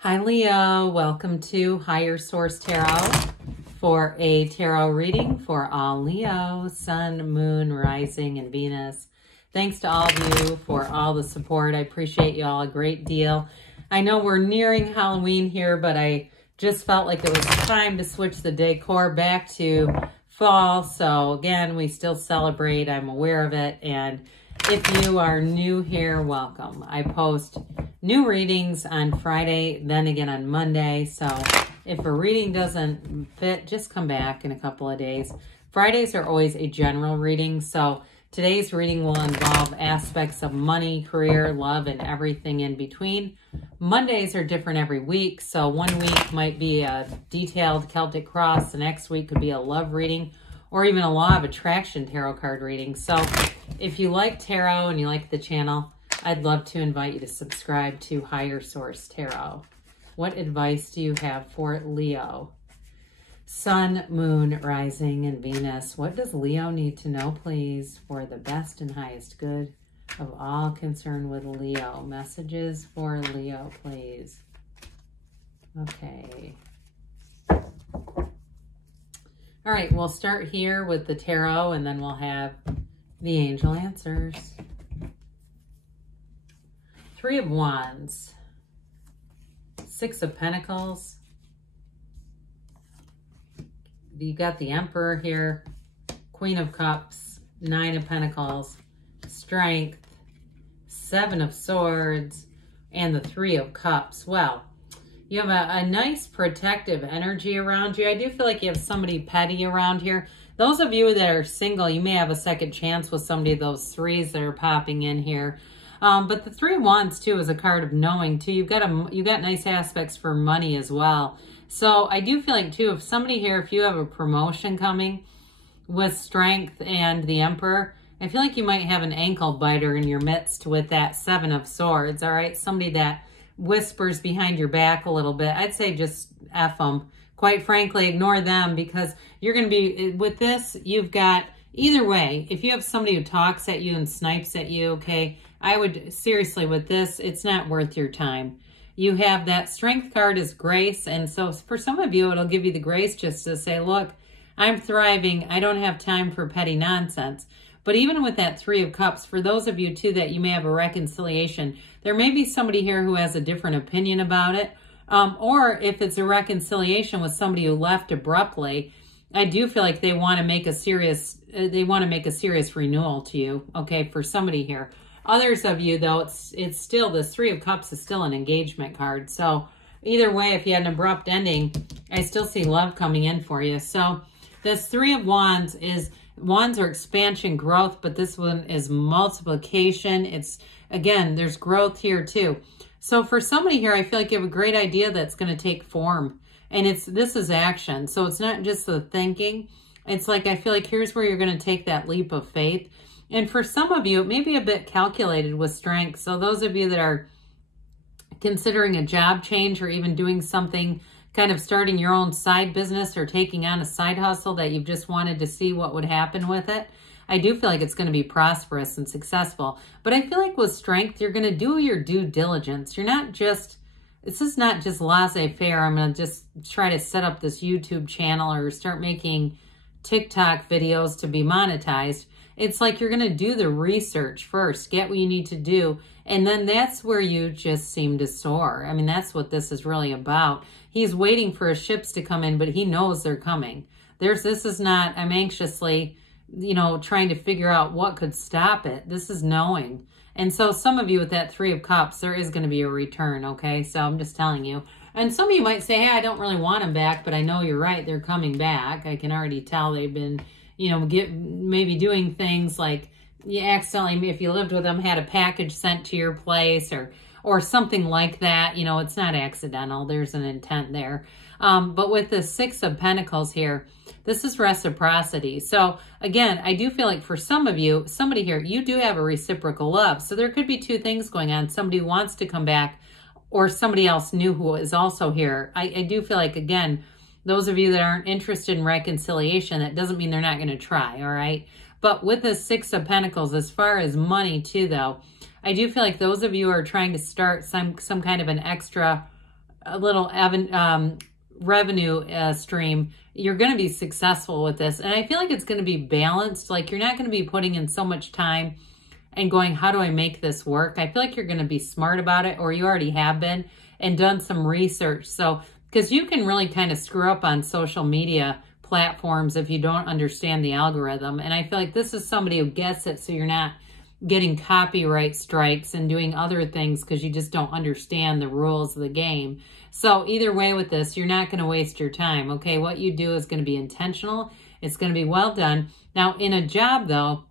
Hi Leo, welcome to Higher Source Tarot for a tarot reading for all Leo, Sun, Moon, Rising, and Venus. Thanks to all of you for all the support. I appreciate you all a great deal. I know we're nearing Halloween here, but I just felt like it was time to switch the decor back to fall. So again, we still celebrate. I'm aware of it. And if you are new here, welcome. I post new readings on Friday, then again on Monday. So if a reading doesn't fit, just come back in a couple of days. Fridays are always a general reading. So today's reading will involve aspects of money, career, love, and everything in between. Mondays are different every week. So one week might be a detailed Celtic cross. The next week could be a love reading or even a law of attraction tarot card reading. So if you like tarot and you like the channel, I'd love to invite you to subscribe to Higher Source Tarot. What advice do you have for Leo? Sun, Moon, Rising, and Venus. What does Leo need to know, please, for the best and highest good of all concerned with Leo? Messages for Leo, please. Okay. All right, we'll start here with the tarot, and then we'll have the angel answers. Three of Wands, Six of Pentacles. You got the Emperor here, Queen of Cups, Nine of Pentacles, Strength, Seven of Swords, and the Three of Cups. Well, you have a nice protective energy around you. I do feel like you have somebody petty around here. Those of you that are single, you may have a second chance with somebody of those threes that are popping in here. But the Three of Wands, too, is a card of knowing, too. You got nice aspects for money as well. So I do feel like, too, if somebody here, if you have a promotion coming with Strength and the Emperor, I feel like you might have an ankle biter in your midst with that Seven of Swords, all right? Somebody that whispers behind your back a little bit. I'd say just F them. Quite frankly, ignore them, because you're going to be, with this, you've got, either way, if you have somebody who talks at you and snipes at you, okay, I would, seriously, with this, it's not worth your time. You have that Strength card is grace, and so for some of you, it'll give you the grace just to say, look, I'm thriving. I don't have time for petty nonsense. But even with that Three of Cups, for those of you, too, that you may have a reconciliation, there may be somebody here who has a different opinion about it. Or if it's a reconciliation with somebody who left abruptly, I do feel like they want to make a serious, renewal to you, okay, for somebody here. Others of you, though, it's still, this Three of Cups is still an engagement card. So either way, if you had an abrupt ending, I still see love coming in for you. So this Three of Wands is, Wands are expansion, growth, but this one is multiplication. It's, again, there's growth here too. So for somebody here, I feel like you have a great idea that's going to take form. And this is action. So it's not just the thinking. It's like, I feel like here's where you're going to take that leap of faith. And for some of you, it may be a bit calculated with Strength. So those of you that are considering a job change or even doing something, kind of starting your own side business or taking on a side hustle that you've just wanted to see what would happen with it, I do feel like it's going to be prosperous and successful. But I feel like with Strength, you're going to do your due diligence. You're not just, this is not just laissez-faire. I'm going to just try to set up this YouTube channel or start making TikTok videos to be monetized. It's like you're going to do the research first, get what you need to do, and then that's where you just seem to soar. I mean, that's what this is really about. He's waiting for his ships to come in, but he knows they're coming. This is not, I'm anxiously, trying to figure out what could stop it. This is knowing. And so some of you with that Three of Cups, there is going to be a return, okay? So I'm just telling you. And some of you might say, hey, I don't really want them back, but I know you're right. They're coming back. I can already tell they've been, maybe doing things like you accidentally, if you lived with them, had a package sent to your place or something like that. It's not accidental. There's an intent there. But with the Six of Pentacles here, this is reciprocity. So again, I do feel like for some of you, somebody here, you do have a reciprocal love. So there could be two things going on. Somebody who wants to come back or somebody else new who is also here. I do feel like, again, those of you that aren't interested in reconciliation, that doesn't mean they're not going to try, all right? But with the Six of Pentacles, as far as money too, though, I do feel like those of you who are trying to start some kind of an extra a little revenue stream, you're going to be successful with this. And I feel like it's going to be balanced. Like you're not going to be putting in so much time and going, how do I make this work? I feel like you're going to be smart about it, or you already have been and done some research. So, because you can really kind of screw up on social media platforms if you don't understand the algorithm. And I feel like this is somebody who gets it, so you're not getting copyright strikes and doing other things because you just don't understand the rules of the game. So either way with this, you're not going to waste your time, okay? What you do is going to be intentional. It's going to be well done. Now, in a job, though,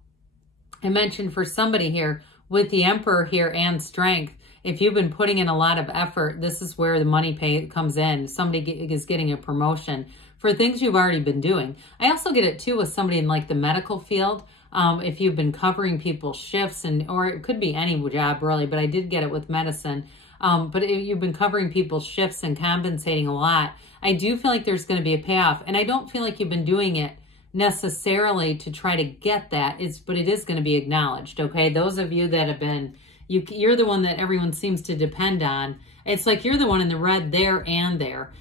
I mentioned for somebody here with the Emperor here and Strength, if you've been putting in a lot of effort, this is where the money pay comes in. Somebody is getting a promotion for things you've already been doing. I also get it too with somebody in like the medical field. If you've been covering people's shifts, or it could be any job really, but I did get it with medicine. But if you've been covering people's shifts and compensating a lot, I do feel like there's going to be a payoff. And I don't feel like you've been doing it necessarily to try to get that, but it is going to be acknowledged, okay? Those of you that have been, you're the one that everyone seems to depend on. It's like you're the one in the red there and there.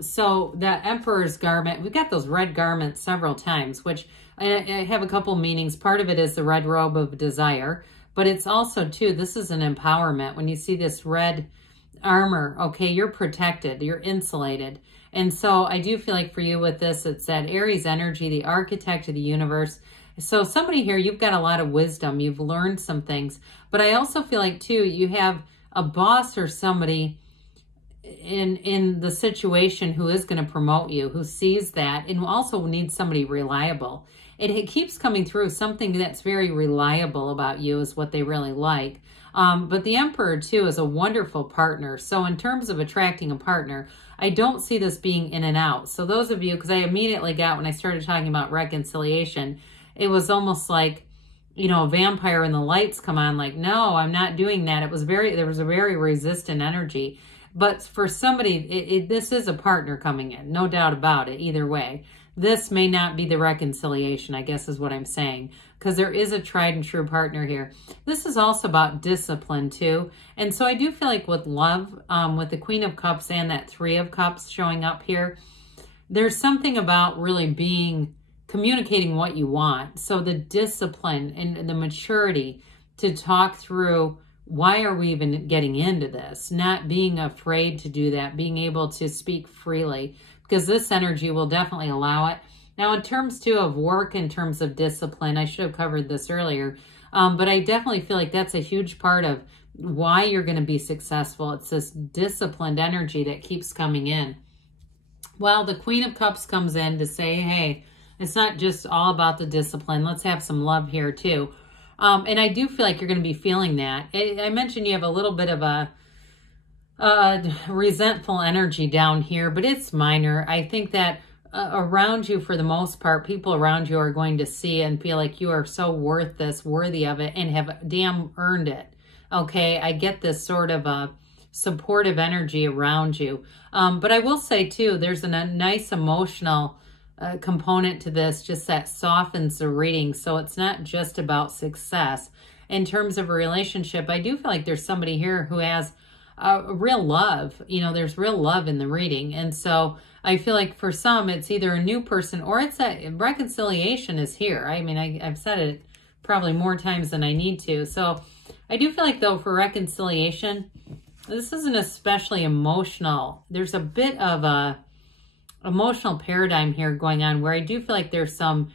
So that Emperor's garment, we've got those red garments several times, which I have a couple meanings. Part of it is the red robe of desire, but it's also too, this is an empowerment. When you see this red armor, okay, you're protected, you're insulated. And so I do feel like for you with this, it's that Aries energy, the architect of the universe. So somebody here, you've got a lot of wisdom. You've learned some things. But I also feel like, too, you have a boss or somebody in the situation who is going to promote you, who sees that, and also needs somebody reliable. It keeps coming through. Something that's very reliable about you is what they really like. But the Emperor, too, is a wonderful partner. So in terms of attracting a partner, I don't see this being in and out. So those of you, because I immediately got, when I started talking about reconciliation, it was almost like, you know, a vampire and the lights come on, like, no, I'm not doing that. It was there was a very resistant energy. But for somebody, this is a partner coming in, no doubt about it, either way. This may not be the reconciliation, I guess is what I'm saying, because there is a tried and true partner here. This is also about discipline too. And so I do feel like with love, with the Queen of Cups and that Three of Cups showing up here, there's something about really communicating what you want. So the discipline and the maturity to talk through, why are we even getting into this? Not being afraid to do that, being able to speak freely, because this energy will definitely allow it. Now, in terms, too, of work, in terms of discipline, I should have covered this earlier, but I definitely feel like that's a huge part of why you're going to be successful. It's this disciplined energy that keeps coming in. Well, the Queen of Cups comes in to say, hey, it's not just all about the discipline. Let's have some love here, too. And I do feel like you're going to be feeling that. I mentioned you have a little bit of a resentful energy down here, but it's minor. I think that around you, for the most part, people around you are going to see and feel like you are so worth this, worthy of it, and have damn earned it. Okay, I get this sort of a supportive energy around you. But I will say, too, there's a nice emotional component to this, just that softens the reading. So it's not just about success. In terms of a relationship, I do feel like there's somebody here who has a real love. You know, there's real love in the reading. And so I feel like for some, it's either a new person or it's that reconciliation is here. I mean, I've said it probably more times than I need to. So I do feel like, though, for reconciliation, this isn't especially emotional. There's a bit of a emotional paradigm here going on where I do feel like there's some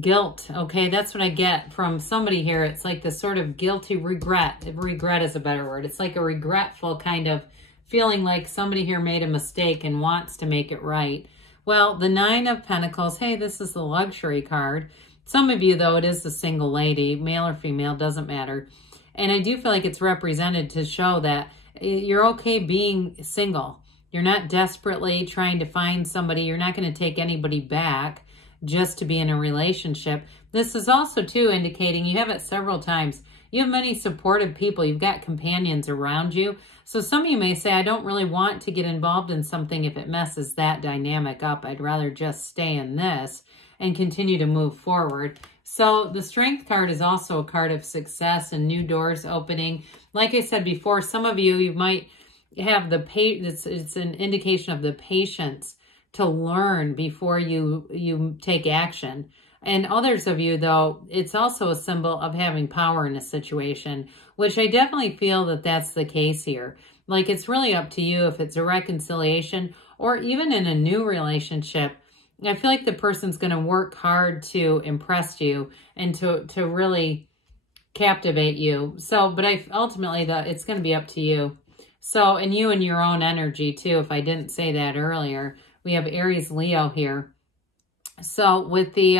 guilt. Okay, that's what I get from somebody here. It's like this sort of guilty regret. Regret is a better word. It's like a regretful kind of feeling like somebody here made a mistake and wants to make it right. Well, the Nine of Pentacles, hey, this is the luxury card. Some of you, though, it is the single lady, male or female, doesn't matter. And I do feel like it's represented to show that you're okay being single. You're not desperately trying to find somebody. You're not going to take anybody back just to be in a relationship. This is also, too, indicating, you have it several times, you have many supportive people. You've got companions around you. So some of you may say, I don't really want to get involved in something if it messes that dynamic up. I'd rather just stay in this and continue to move forward. So the Strength card is also a card of success and new doors opening. Like I said before, some of you, you might have the it's an indication of the patience to learn before you take action. And others of you, though, it's also a symbol of having power in a situation, which I definitely feel that that's the case here. Like, it's really up to you if it's a reconciliation or even in a new relationship. I feel like the person's going to work hard to impress you and to really captivate you. So, but ultimately, it's going to be up to you. So, and you and your own energy too, if I didn't say that earlier. We have Aries, Leo here. So with the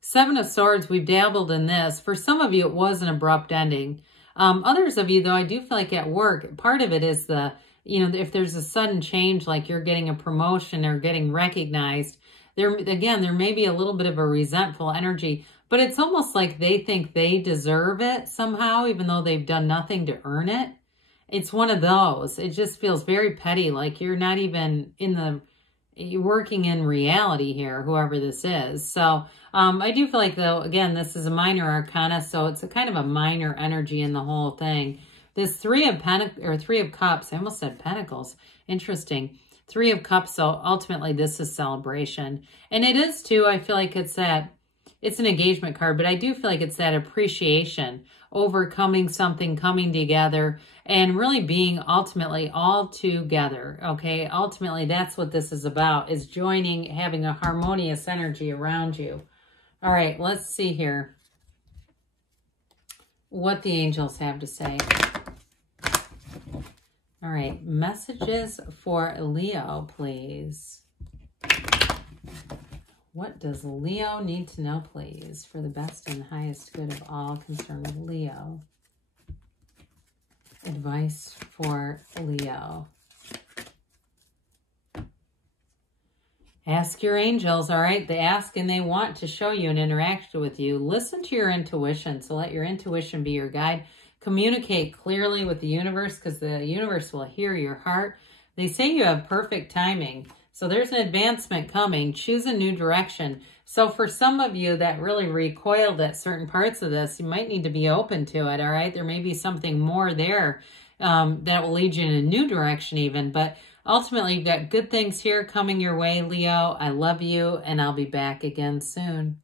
Seven of Swords, we've dabbled in this. For some of you, it was an abrupt ending. Others of you, though, I do feel like at work, part of it is if there's a sudden change, like you're getting a promotion or getting recognized, there may be a little bit of a resentful energy, but it's almost like they think they deserve it somehow, even though they've done nothing to earn it. It's one of those. It just feels very petty, like you're not even you're working in reality here, whoever this is. So I do feel like, though, again, this is a minor arcana, so it's a kind of a minor energy in the whole thing. This Three of Cups, I almost said Pentacles. Interesting. Three of Cups, so ultimately this is celebration. And it is, too, I feel like it's an engagement card, but I do feel like it's that appreciation, overcoming something, coming together, and really being ultimately all together, okay? Ultimately, that's what this is about, is joining, having a harmonious energy around you. All right, let's see here what the angels have to say. All right, messages for Leo, please. What does Leo need to know, please, for the best and highest good of all concerned with Leo? Advice for Leo. Ask your angels, all right? They ask and they want to show you and interact with you. Listen to your intuition. So let your intuition be your guide. Communicate clearly with the universe, because the universe will hear your heart. They say you have perfect timing. So there's an advancement coming. Choose a new direction. So for some of you that really recoiled at certain parts of this, you might need to be open to it, all right? There may be something more there that will lead you in a new direction even. But ultimately, you've got good things here coming your way, Leo. I love you, and I'll be back again soon.